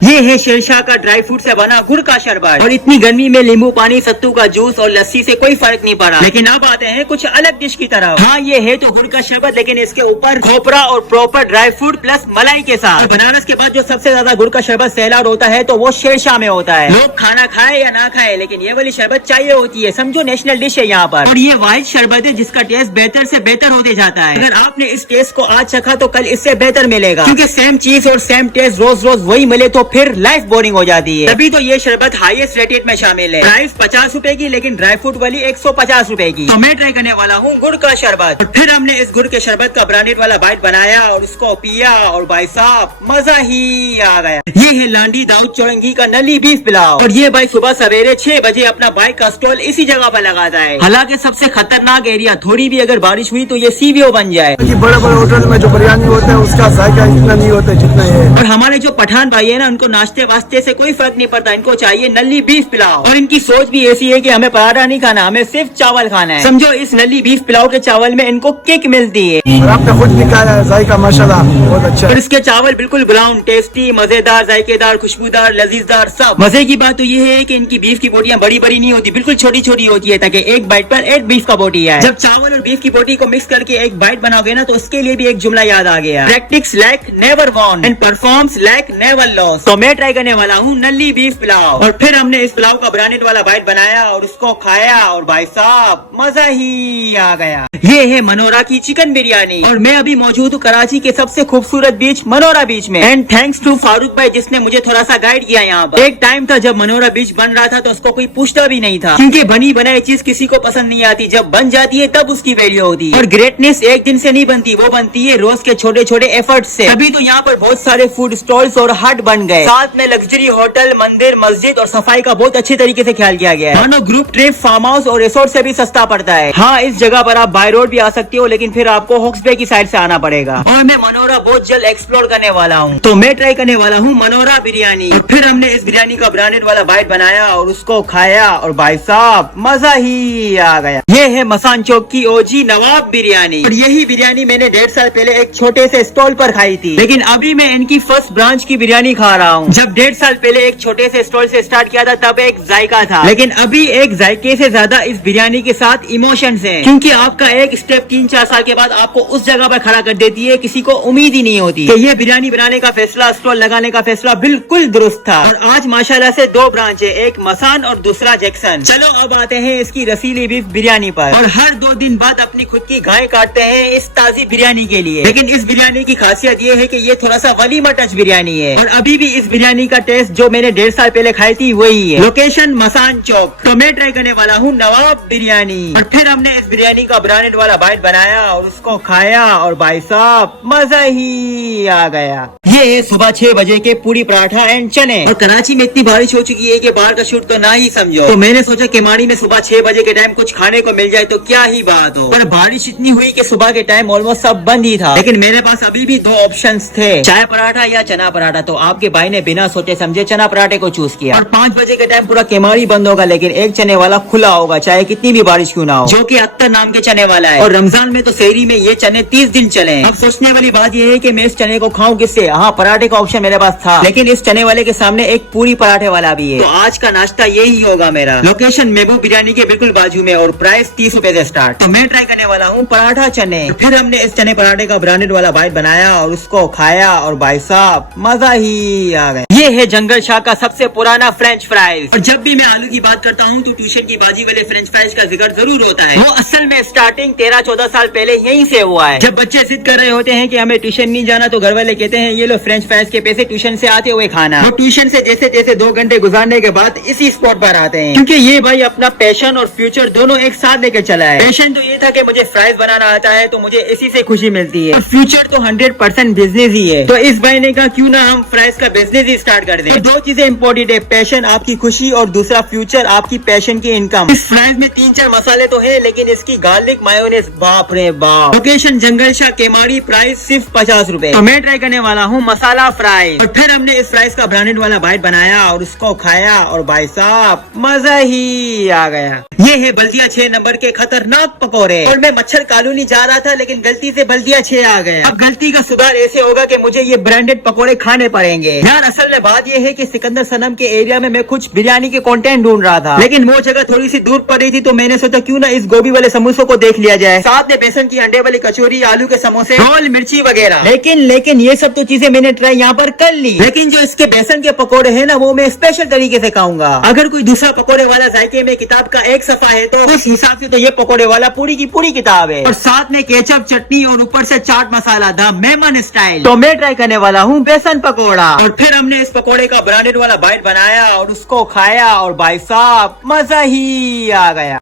ये है शेरशाह का ड्राई फ्रूट से बना गुड़ का शरबत। और इतनी गर्मी में नींबू पानी, सत्तू का जूस और लस्सी से कोई फर्क नहीं पड़ा। लेकिन अब आते हैं कुछ अलग डिश की तरफ। हाँ, ये है तो गुड़ का शरबत, लेकिन इसके ऊपर खोपरा और प्रॉपर ड्राई फ्रूट प्लस मलाई के साथ। और बनारस के बाद जो सबसे ज्यादा गुड़ का शरबत सेल आउट होता है तो वो शेरशाह में होता है। लोग खाना खाए या ना खाए, लेकिन ये वाली शरबत चाहिए होती है। समझो नेशनल डिश है यहाँ पर। और ये वाइट शरबत है जिसका टेस्ट बेहतर से बेहतर होते जाता है। अगर आपने इस टेस्ट को आज चखा तो कल इससे बेहतर मिलेगा, क्योंकि सेम चीज और सेम टेस्ट रोज रोज वही मिले तो फिर लाइफ बोरिंग हो जाती है। तभी तो ये शरबत हाईएस्ट रेटेड में शामिल है। प्राइस 50 रुपए की, लेकिन ड्राई फ्रूट वाली 150 रुपए की। तो मैं ट्राई करने वाला हूँ गुड़ का शरबत। फिर हमने इस गुड़ के शरबत का ब्रांडेड वाला बाइट बनाया और उसको पिया, और भाई साहब मजा ही आ गया। ये है लांडी दाऊद चौरंगी का नली बीफ पुलाव। और ये भाई सुबह सवेरे 6 बजे अपना बाइक का स्टॉल इसी जगह पर लगाता है। हालांकि सबसे खतरनाक एरिया, थोड़ी भी अगर बारिश हुई तो ये सीवीओ बन जाए। बड़े बड़े होटल में जो बिरयानी होता है उसका जायका इतना नहीं होता जितना ये। और हमारे जो पठान भाई है ना, उनको नाश्ते वास्ते से कोई फर्क नहीं पड़ता, इनको चाहिए नली बीफ पुलाव। और इनकी सोच भी ऐसी है कि हमें पराठा नहीं खाना, हमें सिर्फ चावल खाना है। समझो इस नली बीफ पुलाव के चावल में इनको किक मिलती है। और आपने खुद भी खाया है, जायका माशाल्लाह बहुत अच्छा है। और इसके चावल बिल्कुल ब्राउन, टेस्टी, मजेदार, जायकेदार, खुशबूदार, लजीजदार सब। मजे की बात तो ये है कि इनकी बीफ की बोटियां बड़ी बड़ी नहीं होती, बिल्कुल छोटी छोटी होती है, ताकि एक बाइट पर एक बीफ का बोटी है। जब चावल और बीफ की बोटी को मिक्स करके एक बाइट बनाओगे ना, तो उसके लिए भी एक जुमला याद आ गया, practice like never won and performs like never loss. तो मैं ट्राई करने वाला हूँ नली बीफ पुलाव। और फिर हमने इस पुलाव का ब्रांडेड वाला बाइट बनाया और उसको खाया, और भाई साहब मजा ही आ गया। ये है मनोरा की चिकन बिरयानी। और मैं अभी मौजूद हूँ कराची के सबसे खूबसूरत बीच मनोरा बीच में। एंड थैंक्स टू फारूक भाई जिसने मुझे थोड़ा सा गाइड किया यहाँ पर। एक टाइम था जब मनोरा बीच बन रहा था तो उसको कोई पूछता भी नहीं था, क्योंकि बनी बनाई चीज किसी को पसंद नहीं आती। जब बन जाती है तब उसकी वैल्यू होती है। और ग्रेटनेस एक दिन से नहीं बनती, वो बनती है रोज के छोटे छोटे एफर्ट्स से। तभी तो यहाँ पर बहुत सारे फूड स्टॉल्स और हट बन गए, साथ में लग्जरी होटल, मंदिर, मस्जिद और सफाई का बहुत अच्छे तरीके से ख्याल किया गया है। मानो ग्रुप ट्रिप, फार्म हाउस और रिसोर्ट से भी सस्ता पड़ता है। हाँ, इस जगह पर आप बाय रोड भी आ सकते हो, लेकिन फिर आपको हॉक्स बे की साइड से आना पड़ेगा। और मैं मनोरा बहुत जल्द एक्सप्लोर करने वाला हूँ, तो मैं ट्राई करने वाला हूँ मनोरा बिरयानी। और फिर हमने इस बिरयानी का ब्रांडेड वाला बाइट बनाया और उसको खाया, और भाई साहब मजा ही आ गया। ये है मसान चौक की ओजी नवाब बिरयानी। और यही बिरयानी मैंने 1.5 साल पहले एक छोटे से स्टॉल पर खाई थी, लेकिन अभी मैं इनकी फर्स्ट ब्रांच की बिरयानी खा रहा हूँ। जब 1.5 साल पहले एक छोटे से स्टॉल से स्टार्ट किया था तब एक जायका था, लेकिन अभी एक जायके से ज्यादा इस बिरयानी के साथ इमोशंस हैं, क्योंकि आपका एक स्टेप 3-4 साल के बाद आपको उस जगह पर खड़ा कर देती है। किसी को उम्मीद ही नहीं होती कि ये बिरयानी बनाने का फैसला, स्टॉल लगाने का फैसला बिल्कुल दुरुस्त था। और आज माशाल्लाह से 2 ब्रांच है, एक मसान और दूसरा जैक्सन। चलो अब आते हैं इसकी रसीली बीफ बिरयानी पर। और हर 2 दिन बाद अपनी खुद की गाय काटते हैं इस ताजी बिरयानी के लिए। लेकिन इस बिरयानी की खासियत ये है कि ये थोड़ा सा वलीमा टच बिरयानी है। और अभी भी इस बिरयानी का टेस्ट जो मैंने 1.5 साल पहले खाई थी वही है। लोकेशन मसान चौक। तो मैं ट्राई करने वाला हूँ नवाब बिरयानी। और फिर हमने इस बिरयानी का ब्रांडेड वाला बाइट बनाया और उसको खाया, और भाई साहब मजा ही आ गया। ये है सुबह 6 बजे के पूरी पराठा एंड चने। और कराची में इतनी बारिश हो चुकी है कि बाहर का शूट तो ना ही समझो। तो मैंने सोचा केमाड़ी में सुबह 6 बजे के टाइम कुछ खाने को मिल जाए तो क्या ही बात हो। पर बारिश इतनी हुई कि सुबह के टाइम ऑलमोस्ट सब बंद ही था, लेकिन मेरे पास अभी भी 2 ऑप्शंस थे, चाय पराठा या चना पराठा। तो आपके भाई ने बिना सोचे समझे चना पराठे को चूज किया। और 5 बजे के टाइम पूरा केमाड़ी बंद होगा, लेकिन एक चने वाला खुला होगा, चाहे कितनी भी बारिश क्यों ना हो, जो कि अख्तर नाम के चने वाला है। और रमजान में तो शहरी में ये चने 30 दिन चले। अब सोचने वाली बात यह है कि मैं इस चने को खाऊं किससे। हाँ, पराठे का ऑप्शन मेरे पास था, लेकिन इस चने वाले के सामने एक पूरी पराठे वाला भी है। तो आज का नाश्ता यही होगा मेरा। लोकेशन महबूब बिरयानी के बिल्कुल बाजू में, और प्राइस 30 रुपए से स्टार्ट। तो मैं ट्राई करने वाला हूँ पराठा चने। फिर हमने इस चने पराठे का ब्रांडेड वाला बाइट बनाया और उसको खाया, और भाई साहब मजा ही आ गया। ये है जंगल शाह का सबसे पुराना फ्रेंच फ्राइज। और जब भी मैं आलू की बात करता हूँ तो ट्यूशन की बाजी वाले फ्रेंच फ्राइज का जिक्र जरूर होता है। वो असल में स्टार्टिंग 13-14 साल पहले यहीं से हुआ है। जब बच्चे जिद कर रहे होते हैं कि हमें ट्यूशन नहीं जाना, तो घर वाले कहते हैं ये लो फ्रेंच फ्राइज के पैसे ट्यूशन से आते हुए खाना। वो ट्यूशन से जैसे जैसे 2 घंटे गुजारने के बाद इसी स्पॉट पर आते हैं, क्योंकि ये भाई अपना पैशन और फ्यूचर दोनों एक साथ लेकर चला है। पैशन तो ये था कि मुझे फ्राइज बनाना आता है, तो मुझे इसी से खुशी मिलती है। और फ्यूचर तो 100% बिजनेस ही है। तो इस भाई ने कहा क्यों ना हम फ्राइज का बिजनेस ही स्टार्ट कर दें। तो 2 चीजें इंपॉर्टेंट है, पैशन आपकी खुशी, और दूसरा फ्यूचर आपकी पैशन की इनकम। इस फ्राइज में 3-4 मसाले तो है, लेकिन इसकी गार्लिक मायोनेज बाप रे बाप। लोकेशन जंगल शाह केमाड़ी, प्राइस सिर्फ 50 रुपए। तो मैं ट्राई करने वाला हूँ मसाला फ्राइज। और फिर हमने इस फ्राइज का ब्रांडेड वाला बाइट बनाया और उसको खाया, और भाई साहब मजा ही आ गया। ये है बल्दिया 6 नंबर के खतरनाक पकौड़े। और मैं मच्छर कॉलोनी जा रहा था, लेकिन गलती से बल्दिया 6 आ गया। अब गलती का सुधार ऐसे होगा कि मुझे ये ब्रांडेड पकौड़े खाने पड़ेंगे। यार असल में में बात यह है कि सिकंदर सनम के एरिया में मैं कुछ बिरयानी के कंटेंट ढूंढ रहा था, लेकिन वो जगह थोड़ी सी दूर पड़ रही थी, तो मैंने सोचा क्यों ना इस गोभी वाले समोसों को देख लिया जाए, साथ में बेसन की अंडे वाली कचौरी, आलू के समोसे, रोल, मिर्ची वगैरह। लेकिन ये सब तो चीजें मैंने ट्राई यहाँ पर कर ली, लेकिन जो इसके बेसन के पकोड़े हैं ना, वो मैं स्पेशल तरीके से खाऊंगा। अगर कोई दूसरा पकोड़े वाला जायके में किताब का एक सफा है, तो उस हिसाब से तो ये पकोड़े वाला पूरी की पूरी किताब है, और साथ में केचप, चटनी और ऊपर से चाट मसाला, द मेमन स्टाइल। तो मैं ट्राई करने वाला हूँ बेसन पकोड़ा। और फिर हमने इस पकोड़े का ब्रांडेड वाला बाइट बनाया और उसको खाया, और भाई साहब मजा ही आ गया।